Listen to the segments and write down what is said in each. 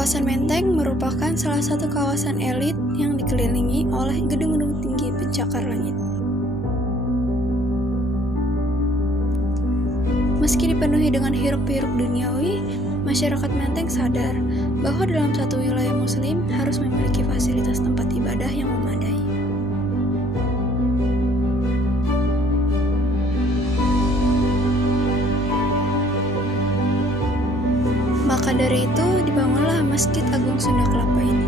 Kawasan Menteng merupakan salah satu kawasan elit yang dikelilingi oleh gedung-gedung tinggi pencakar langit. Meski dipenuhi dengan hiruk-pikuk duniawi, masyarakat Menteng sadar bahwa dalam satu wilayah muslim harus memiliki fasilitas tempat ibadah yang memadai. Maka dari itu dibangunlah Masjid Agung Sunda Kelapa ini.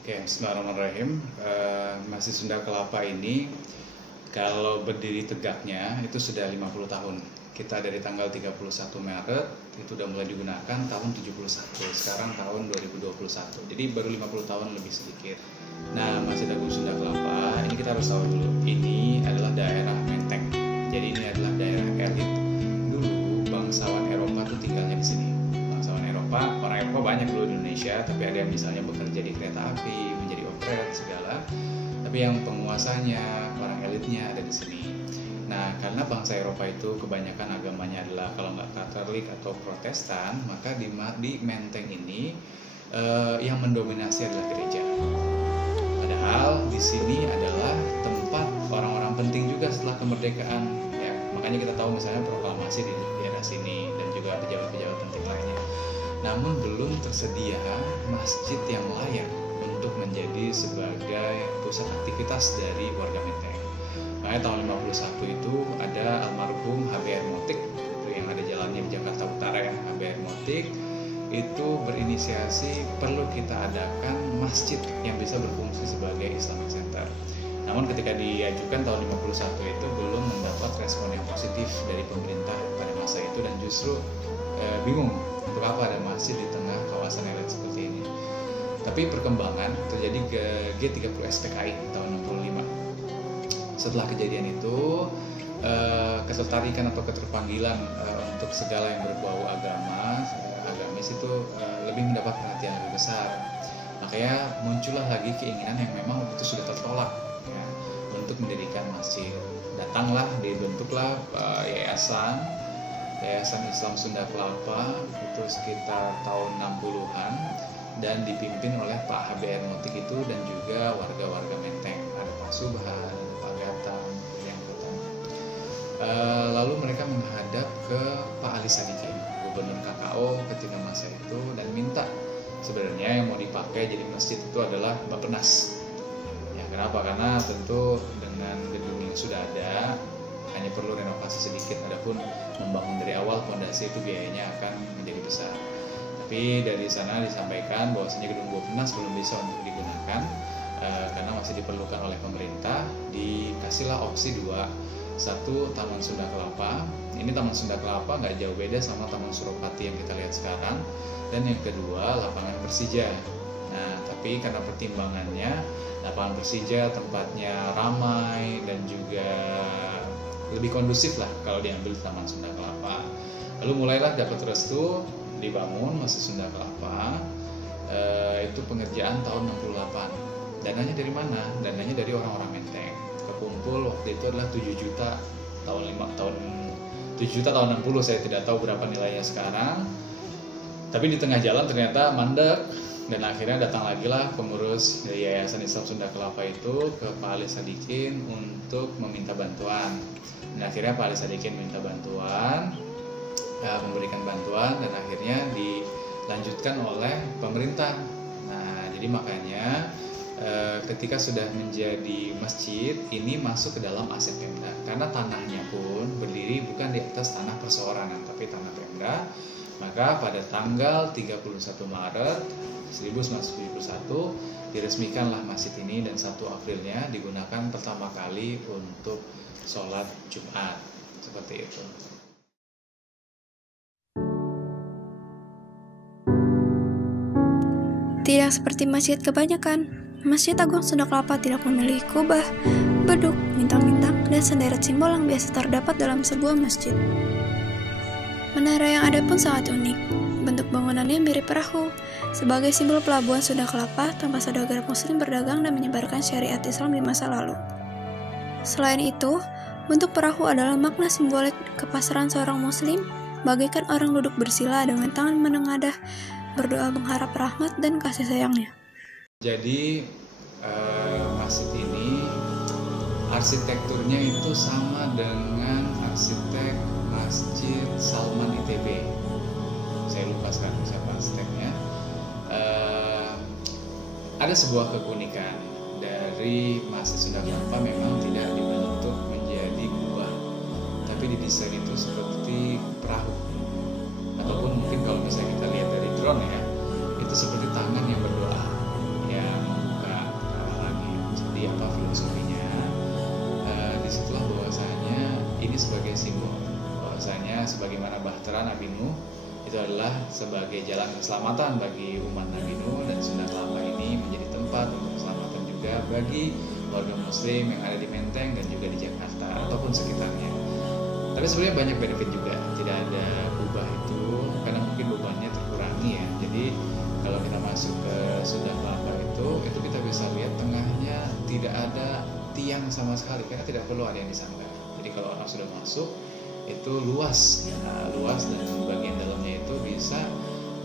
Oke, bismillahirrahmanirrahim. Masjid Sunda Kelapa ini kalau berdiri tegaknya itu sudah 50 tahun. Kita dari tanggal 31 Maret itu udah mulai digunakan tahun 71. Sekarang tahun 2021. Jadi baru 50 tahun lebih sedikit. Nah, Masjid Agung Sunda Kelapa ini kita harus tahu dulu. Ini adalah daerah Menteng. Jadi ini adalah daerah elit. Dulu bangsawan Eropa tuh tinggalnya di sini. Orang Eropa banyak dulu di Indonesia, tapi ada yang misalnya bekerja di kereta api, menjadi operet segala. Tapi yang penguasanya, orang elitnya ada di sini. Nah, karena bangsa Eropa itu kebanyakan agamanya adalah kalau nggak Katolik atau Protestan, maka di Menteng ini yang mendominasi adalah gereja. Padahal di sini adalah tempat orang-orang penting juga setelah kemerdekaan. Ya, makanya kita tahu misalnya proklamasi di daerah sini dan juga pejabat-pejabat penting lainnya. Namun belum tersedia masjid yang layak untuk menjadi sebagai pusat aktivitas dari warga Menteng. Makanya tahun 51 itu ada almarhum HBR Motik, itu yang ada jalannya di Jakarta Utara ya, HBR Motik itu berinisiasi perlu kita adakan masjid yang bisa berfungsi sebagai Islamic Center. Namun ketika diajukan tahun 51 itu belum mendapat respon yang positif dari pemerintah pada masa itu dan justru bingung untuk apa ada masjid di tengah kawasan elit seperti ini. Tapi perkembangan terjadi ke G30 SPKI tahun 65. Setelah kejadian itu ketertarikan atau keterpanggilan untuk segala yang berbau agamis itu lebih mendapat perhatian lebih besar. Makanya muncullah lagi keinginan yang memang itu sudah tertolak ya, untuk mendirikan masjid. Datanglah, dibentuklah Yayasan Islam Sunda Kelapa itu sekitar tahun 60-an dan dipimpin oleh Pak HBR Motik itu dan juga warga-warga Menteng. Ada Pak Subhan, Pak Gatam, yang pertama. Lalu mereka menghadap ke Pak Ali Sadikin, Gubernur KKO ketika masa itu dan minta sebenarnya yang mau dipakai jadi masjid itu adalah Bappenas. Ya, kenapa? Karena tentu dengan gedung yang sudah ada hanya perlu renovasi sedikit, adapun membangun dari awal fondasi itu biayanya akan menjadi besar. Tapi dari sana disampaikan bahwasanya gedung Bappenas belum bisa untuk digunakan karena masih diperlukan oleh pemerintah. Dikasihlah opsi dua, satu Taman Sunda Kelapa. Ini Taman Sunda Kelapa nggak jauh beda sama Taman Suropati yang kita lihat sekarang. Dan yang kedua lapangan Persija. Nah, tapi karena pertimbangannya lapangan Persija tempatnya ramai dan juga lebih kondusif lah kalau diambil di Taman Sunda Kelapa. Lalu mulailah dapat restu dibangun Masjid Sunda Kelapa. Itu pengerjaan tahun 68. Dananya dari mana? Dananya dari orang-orang Menteng. Kekumpul waktu itu adalah 7 juta tahun 7 juta tahun 60, saya tidak tahu berapa nilainya sekarang. Tapi di tengah jalan ternyata mandek dan akhirnya datang lagi lah pengurus dari Yayasan Islam Sunda Kelapa itu ke Pak Ali Sadikin untuk meminta bantuan. Dan akhirnya Pak Ali Sadikin minta bantuan, memberikan bantuan dan akhirnya dilanjutkan oleh pemerintah. Nah, jadi makanya ketika sudah menjadi masjid ini masuk ke dalam aset Pemda karena tanahnya pun berdiri bukan di atas tanah perseorangan tapi tanah Pemda. Maka pada tanggal 31 Maret 1971 diresmikanlah masjid ini dan 1 Aprilnya digunakan pertama kali untuk sholat Jumat. Seperti itu. Tidak seperti masjid kebanyakan, Masjid Agung Sunda Kelapa tidak memiliki kubah, beduk, bintang-bintang, dan sederet simbol yang biasa terdapat dalam sebuah masjid. Menara yang ada pun sangat unik. Bentuk bangunannya mirip perahu, sebagai simbol pelabuhan Sunda Kelapa tempat saudagar muslim berdagang dan menyebarkan syariat Islam di masa lalu. Selain itu, bentuk perahu adalah makna simbolik kepasrahan seorang muslim, bagaikan orang duduk bersila dengan tangan menengadah, berdoa mengharap rahmat dan kasih sayangnya. Jadi masjid ini arsitekturnya itu sama dengan arsitek Masjid Salman ITB. Saya lupa sekarang siapa arsiteknya. Ada sebuah keunikan dari Masjid Sunda Kelapa, memang tidak dibentuk menjadi kubah, tapi didesain itu seperti perahu, ataupun mungkin kalau misalnya kita lihat dari drone ya, itu seperti tangan yang berdoa, yang membuka langit. Jadi apa filosofinya? Disitulah bahwasanya ini sebagai simbol bahwasanya sebagaimana bahtera Nabi Nuh itu adalah sebagai jalan keselamatan bagi umat Nabi Nuh, dan Sunda Kelapa ini menjadi tempat untuk keselamatan juga bagi warga muslim yang ada di Menteng dan juga di Jakarta ataupun sekitarnya. Tapi sebenarnya banyak benefit juga, tidak ada kubah itu karena mungkin bebannya terkurangi ya. Jadi kalau kita masuk ke Sunda Kelapa itu kita bisa lihat tengahnya tidak ada tiang sama sekali karena tidak perlu ada yang disangga. Jadi kalau orang sudah masuk itu luas, luas, dan bagian dalamnya itu bisa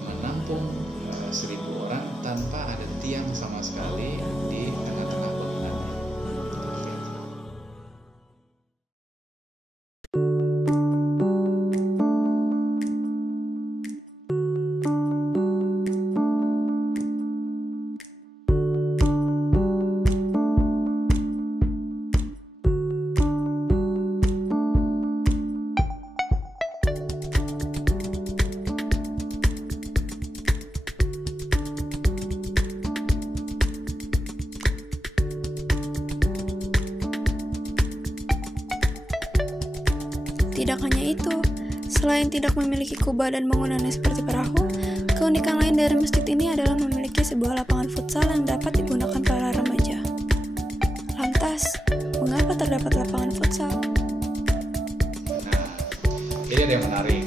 menampung 1.000 orang tanpa ada tiang sama sekali di tengah-tengah bangunannya. Tidak hanya itu, selain tidak memiliki kubah dan bangunannya seperti perahu, keunikan lain dari masjid ini adalah memiliki sebuah lapangan futsal yang dapat digunakan para remaja. Lantas, mengapa terdapat lapangan futsal? Ini ada yang menarik.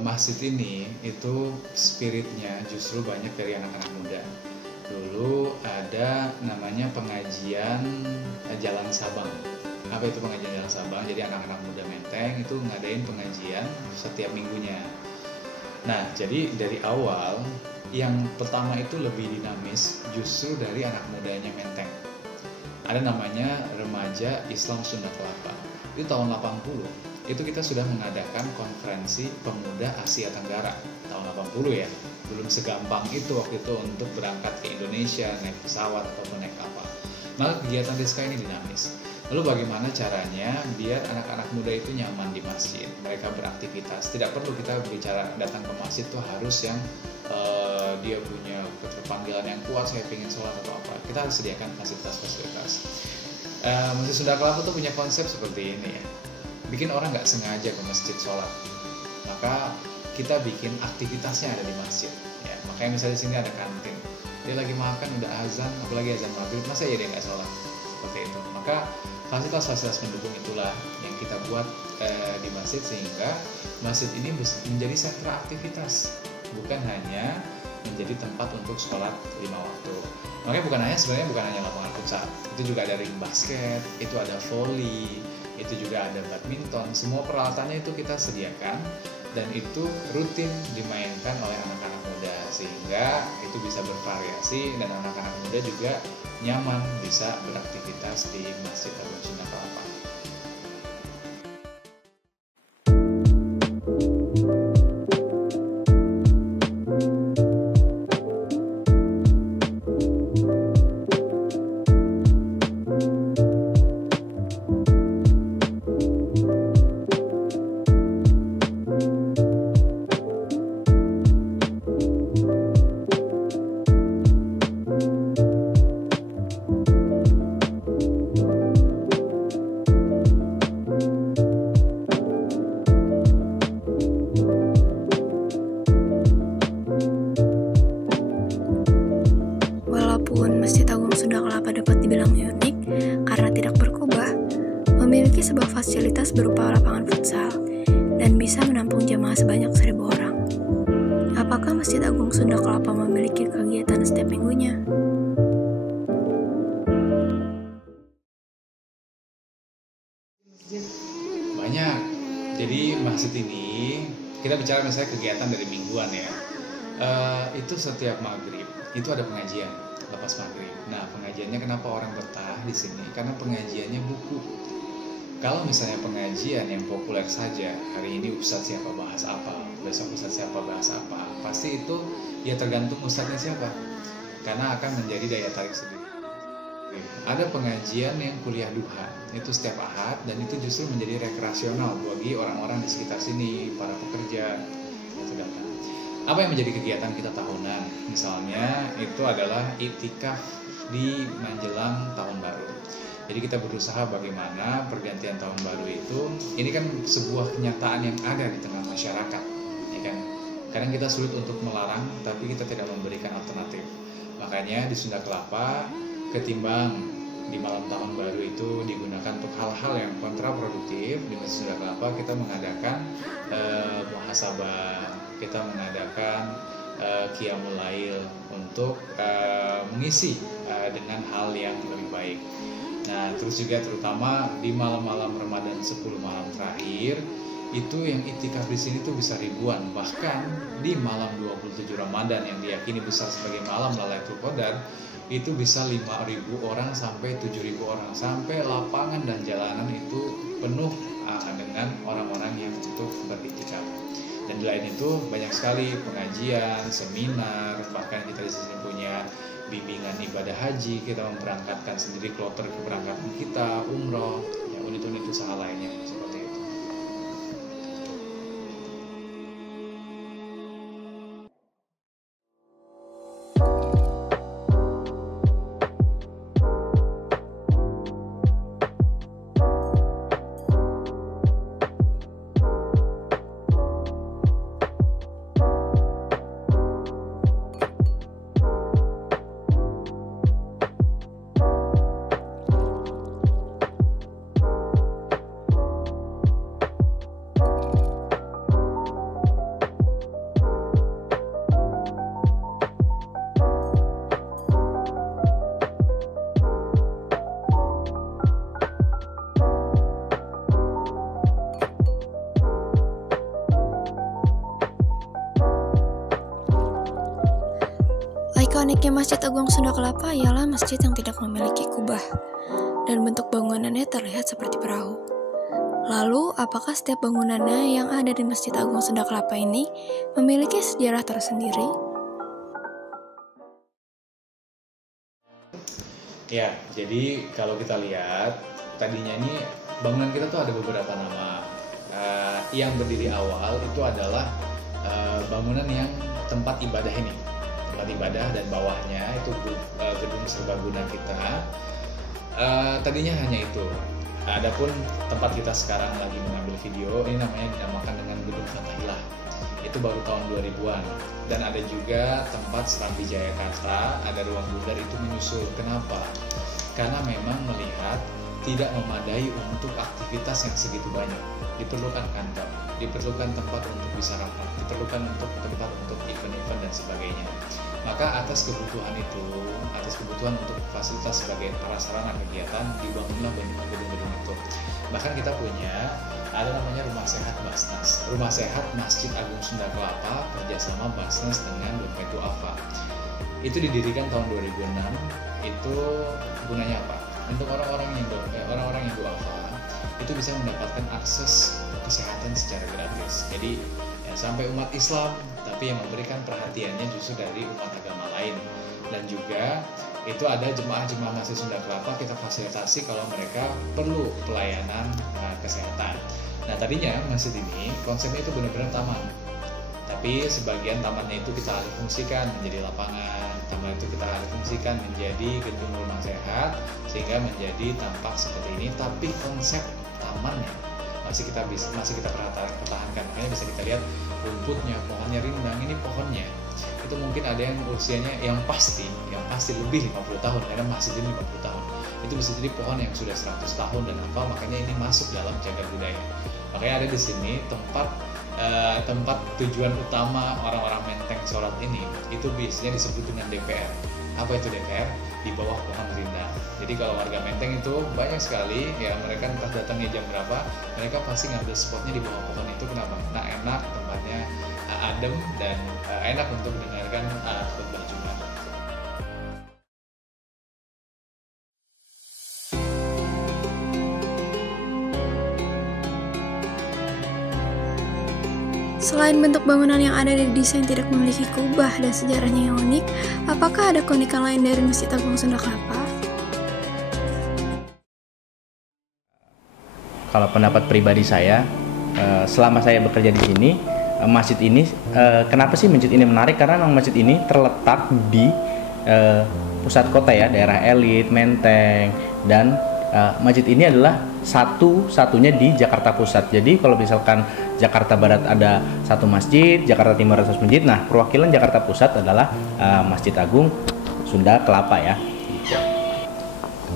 Masjid ini itu spiritnya justru banyak dari anak-anak muda. Dulu ada namanya pengajian Jalan Sabang. Apa itu pengajian Jalan Sabang? Jadi anak-anak muda Menteng itu ngadain pengajian setiap minggunya. Nah, jadi dari awal yang pertama itu lebih dinamis justru dari anak mudanya Menteng. Ada namanya Remaja Islam Sunda Kelapa. Itu tahun 80. Itu kita sudah mengadakan konferensi pemuda Asia Tenggara tahun 80 ya. Belum segampang itu waktu itu untuk berangkat ke Indonesia naik pesawat ataupun naik kapal. Maka kegiatan Deska ini dinamis. Lalu bagaimana caranya biar anak-anak muda itu nyaman di masjid, mereka beraktivitas. Tidak perlu kita bicara datang ke masjid tuh harus yang dia punya keterpanggilan yang kuat, saya ingin sholat atau apa. Kita harus sediakan fasilitas-fasilitas. Masjid Sunda Kelapa tuh punya konsep seperti ini ya, bikin orang nggak sengaja ke masjid sholat, maka kita bikin aktivitasnya ada di masjid. Ya, makanya misalnya di sini ada kantin, dia lagi makan udah azan, apalagi azan maghrib, masa ya dia nggak sholat seperti itu. Maka fasilitas-fasilitas pendukung itulah yang kita buat di masjid sehingga masjid ini menjadi sentra aktivitas, bukan hanya menjadi tempat untuk sholat 5 waktu. Makanya sebenarnya bukan hanya lapangan futsal, itu juga ada ring basket, itu ada volley, itu juga ada badminton. Semua peralatannya itu kita sediakan dan itu rutin dimainkan oleh anak-anak muda sehingga itu bisa bervariasi dan anak-anak muda juga nyaman bisa beraktivitas di Masjid Agung Sunda Kelapa. sebanyak 1.000 orang. Apakah Masjid Agung Sunda Kelapa memiliki kegiatan setiap minggunya? Banyak. Jadi masjid ini, kita bicara misalnya kegiatan dari mingguan ya. Itu setiap maghrib itu ada pengajian lepas maghrib. Nah, pengajiannya kenapa orang betah di sini? Karena pengajiannya buku. Kalau misalnya pengajian yang populer saja, hari ini ustadz siapa bahas apa, besok ustadz siapa bahas apa, pasti itu ya tergantung ustadznya siapa, karena akan menjadi daya tarik sendiri. Ada pengajian yang kuliah duha, itu setiap Ahad, dan itu justru menjadi rekreasional bagi orang-orang di sekitar sini, para pekerja itu datang. Apa yang menjadi kegiatan kita tahunan? Misalnya itu adalah iktikaf di menjelang tahun baru. Jadi kita berusaha bagaimana pergantian tahun baru itu, ini kan sebuah kenyataan yang ada di tengah masyarakat, ya kan? Kadang kita sulit untuk melarang, tapi kita tidak memberikan alternatif. Makanya di Sunda Kelapa, ketimbang di malam tahun baru itu digunakan untuk hal-hal yang kontraproduktif, di Masjid Sunda Kelapa kita mengadakan muhasabah, kita mengadakan qiyamul lail untuk mengisi dengan hal yang lebih baik. Nah, terus juga terutama di malam-malam Ramadan 10 malam terakhir itu yang iktikaf di sini tuh bisa ribuan. Bahkan di malam 27 Ramadan yang diyakini besar sebagai malam Lailatul Qadar itu bisa 5.000 orang sampai 7.000 orang, sampai lapangan dan jalanan itu penuh dengan orang-orang yang untuk beriktikaf. Dan di lain itu banyak sekali pengajian, seminar, bahkan kita di sini punya bimbingan ibadah haji, kita memberangkatkan sendiri kloter keberangkatan kita, umroh, ya unit-unit usaha lainnya seperti itu. Ikoniknya Masjid Agung Sunda Kelapa ialah masjid yang tidak memiliki kubah dan bentuk bangunannya terlihat seperti perahu. Lalu, apakah setiap bangunannya yang ada di Masjid Agung Sunda Kelapa ini memiliki sejarah tersendiri? Ya, jadi kalau kita lihat tadinya ini bangunan kita tuh ada beberapa nama. Yang berdiri awal itu adalah bangunan yang tempat ibadah ini. Tempat ibadah, dan bawahnya itu gedung serbaguna kita. Tadinya hanya itu. Adapun tempat kita sekarang lagi mengambil video, ini namanya dinamakan dengan Gedung Fathahillah. Itu baru tahun 2000-an. Dan ada juga tempat Serambi Jayakarta, ada ruang bundar itu menyusul. Kenapa? Karena memang melihat tidak memadai untuk aktivitas yang segitu banyak. Diperlukan kantor, diperlukan tempat untuk bisa rapat, diperlukan untuk tempat untuk event-event dan sebagainya. Maka atas kebutuhan untuk fasilitas sebagai prasarana kegiatan, dibangunlah gedung-gedung itu. Bahkan kita punya ada namanya Rumah Sehat Basnas, Rumah Sehat Masjid Agung Sunda Kelapa kerjasama Basnas dengan Dompet Duafa. Itu didirikan tahun 2006. Itu gunanya apa? Untuk orang-orang yang duafa itu bisa mendapatkan akses kesehatan secara gratis. Jadi ya, sampai umat Islam, tapi yang memberikan perhatiannya justru dari umat agama lain. Dan juga itu ada jemaah-jemaah Masjid Sunda Kelapa kita fasilitasi kalau mereka perlu pelayanan kesehatan. Nah, tadinya masjid ini konsepnya itu benar-benar taman, tapi sebagian tamannya itu kita alih fungsikan menjadi lapangan, taman itu kita alih fungsikan menjadi gedung rumah sehat sehingga menjadi tampak seperti ini. Tapi konsep tamannya masih kita pertahankan. Makanya bisa kita lihat rumputnya, pohonnya rindang. Ini pohonnya itu mungkin ada yang usianya yang pasti lebih 50 tahun, karena masjid ini 50 tahun. Itu bisa jadi pohon yang sudah 100 tahun dan apa, makanya ini masuk dalam cagar budaya. Makanya ada di sini tempat tempat tujuan utama orang-orang Menteng sholat ini itu biasanya disebut dengan DPR. Apa itu DPR? Di bawah pohon rindang. Jadi kalau warga Menteng itu banyak sekali ya, mereka entah datangnya jam berapa, mereka pasti ngambil spotnya di bawah pohon itu. Kenapa? Karena enak, tempatnya adem dan enak untuk mendengarkan khutbah Jumat. Selain bentuk bangunan yang ada di desain tidak memiliki kubah dan sejarahnya yang unik, apakah ada keunikan lain dari Masjid Agung Sunda Kelapa? Kalau pendapat pribadi saya, selama saya bekerja di sini, masjid ini, kenapa sih masjid ini menarik? Karena memang masjid ini terletak di pusat kota ya, daerah elit, Menteng, dan masjid ini adalah satu-satunya di Jakarta Pusat. Jadi kalau misalkan Jakarta Barat ada satu masjid, Jakarta Timur ada satu masjid, nah perwakilan Jakarta Pusat adalah Masjid Agung Sunda Kelapa ya.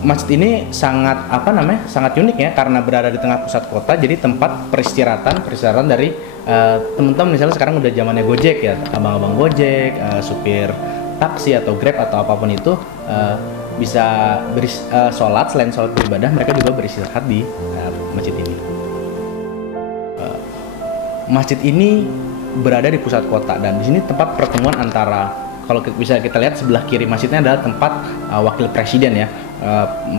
Masjid ini sangat sangat unik ya, karena berada di tengah pusat kota, jadi tempat peristirahatan dari teman-teman. Misalnya sekarang udah zamannya Gojek ya, abang-abang Gojek, supir taksi atau Grab atau apapun itu bisa sholat. Selain sholat beribadah, mereka juga beristirahat di masjid ini. Masjid ini berada di pusat kota dan di sini tempat pertemuan antara, kalau bisa kita lihat sebelah kiri masjidnya adalah tempat wakil presiden ya,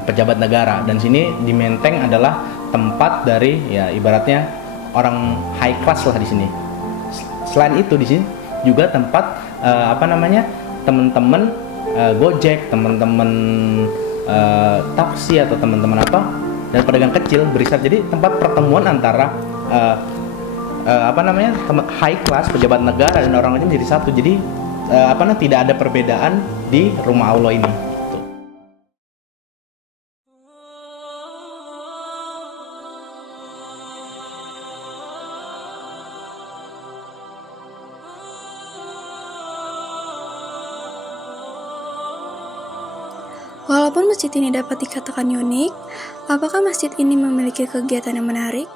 pejabat negara, dan sini di Menteng adalah tempat dari ya ibaratnya orang high class lah di sini. Selain itu di sini juga tempat teman-teman Gojek, teman-teman taksi atau teman-teman dan pedagang kecil beristirahat. Jadi tempat pertemuan antara high class, pejabat negara dan orang lain menjadi satu. Jadi tidak ada perbedaan di rumah Allah ini. Walaupun masjid ini dapat dikatakan unik, apakah masjid ini memiliki kegiatan yang menarik?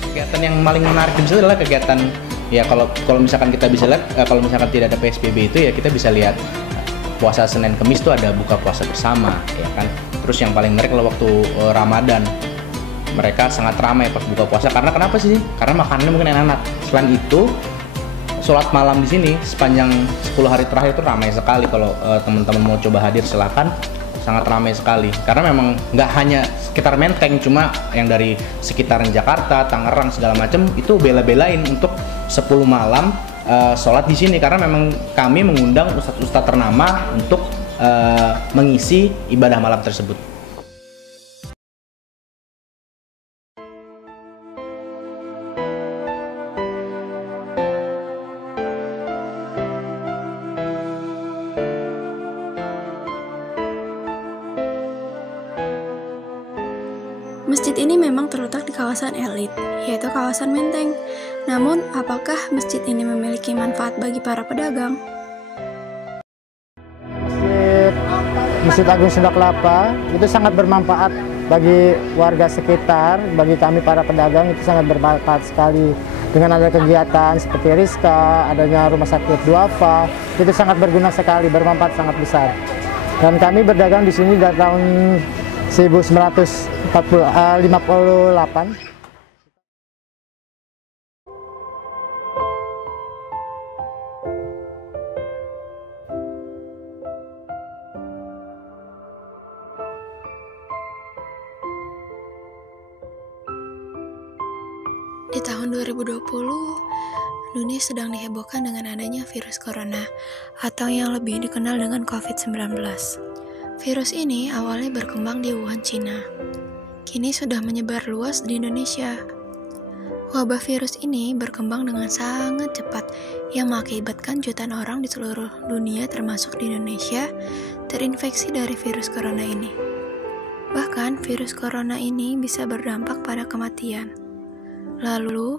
Kegiatan yang paling menarik di sini adalah kegiatan ya, kalau misalkan kita bisa lihat, kalau misalkan tidak ada PSBB itu ya kita bisa lihat puasa Senin Kemis itu ada buka puasa bersama ya kan. Terus yang paling menarik adalah waktu Ramadan, mereka sangat ramai pas buka puasa. Karena kenapa sih? Karena makanannya mungkin enak. Selain itu, sholat malam di sini sepanjang 10 hari terakhir itu ramai sekali. Kalau teman-teman mau coba hadir silahkan, sangat ramai sekali. Karena memang nggak hanya sekitar Menteng, cuma yang dari sekitaran Jakarta, Tangerang segala macam itu bela-belain untuk 10 malam sholat di sini. Karena memang kami mengundang ustadz-ustadz ternama untuk mengisi ibadah malam tersebut. Masjid ini memang terletak di kawasan elit, yaitu kawasan Menteng. Namun, apakah masjid ini memiliki manfaat bagi para pedagang? Masjid Agung Sunda Kelapa itu sangat bermanfaat bagi warga sekitar, bagi kami para pedagang itu sangat bermanfaat sekali. Dengan ada kegiatan seperti Rizka, adanya rumah sakit Duafa, itu sangat berguna sekali, bermanfaat sangat besar. Dan kami berdagang di sini dari tahun 1958. Di tahun 2020, dunia sedang dihebohkan dengan adanya virus corona atau yang lebih dikenal dengan COVID-19. Virus ini awalnya berkembang di Wuhan, Cina. Kini sudah menyebar luas di Indonesia. Wabah virus ini berkembang dengan sangat cepat yang mengakibatkan jutaan orang di seluruh dunia termasuk di Indonesia terinfeksi dari virus corona ini. Bahkan virus corona ini bisa berdampak pada kematian. Lalu,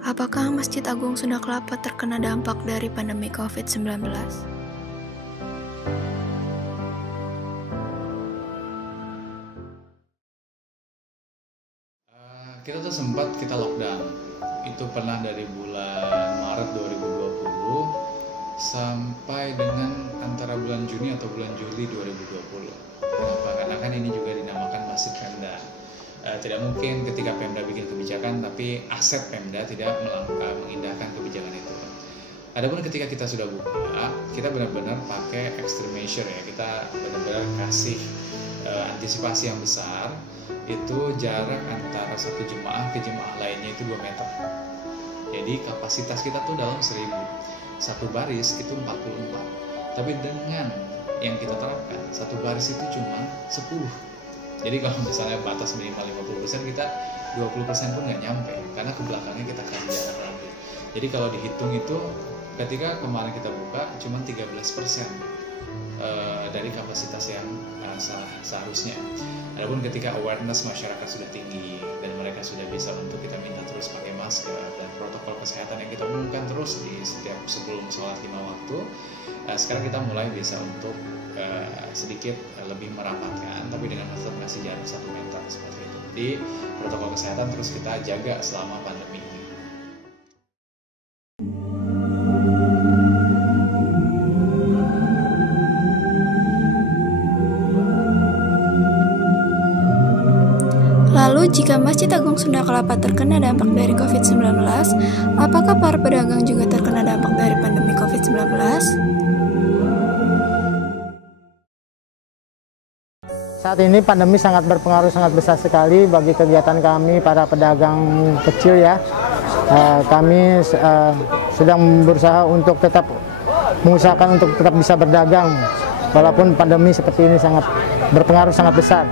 apakah Masjid Agung Sunda Kelapa terkena dampak dari pandemi COVID-19? kita tuh sempat kita lockdown. Itu pernah dari bulan Maret 2020 sampai dengan antara bulan Juni atau bulan Juli 2020. Kenapa? Karena kan ini juga dinamakan masjid Pemda. Tidak mungkin ketika Pemda bikin kebijakan tapi aset Pemda tidak mengindahkan kebijakan itu. Adapun ketika kita sudah buka, kita benar-benar pakai extreme measure ya. Kita benar-benar kasih antisipasi yang besar. Itu jarak antara satu jemaah ke jemaah lainnya itu 2 meter. Jadi kapasitas kita tuh dalam 1000. Satu baris itu 44. Tapi dengan yang kita terapkan, satu baris itu cuma 10. Jadi kalau misalnya batas minimal 50%, kita 20% pun nggak nyampe. Karena ke belakangnya kita kasih jarak lagi. Jadi kalau dihitung itu, ketika kemarin kita buka cuma 13% dari kapasitas yang seharusnya. Adapun ketika awareness masyarakat sudah tinggi dan mereka sudah bisa untuk kita minta terus pakai masker dan protokol kesehatan yang kita umumkan terus di setiap sebelum sholat 5 waktu, sekarang kita mulai bisa untuk sedikit lebih merapatkan, tapi dengan tetap kasih jarak 1 meter seperti itu. Jadi protokol kesehatan terus kita jaga selama pandemi ini. Lalu, jika Masjid Agung Sunda Kelapa terkena dampak dari COVID-19, apakah para pedagang juga terkena dampak dari pandemi COVID-19? Saat ini pandemi sangat berpengaruh sangat besar sekali bagi kegiatan kami para pedagang kecil ya. Kami sedang berusaha untuk tetap mengusahakan untuk tetap bisa berdagang walaupun pandemi seperti ini sangat berpengaruh sangat besar.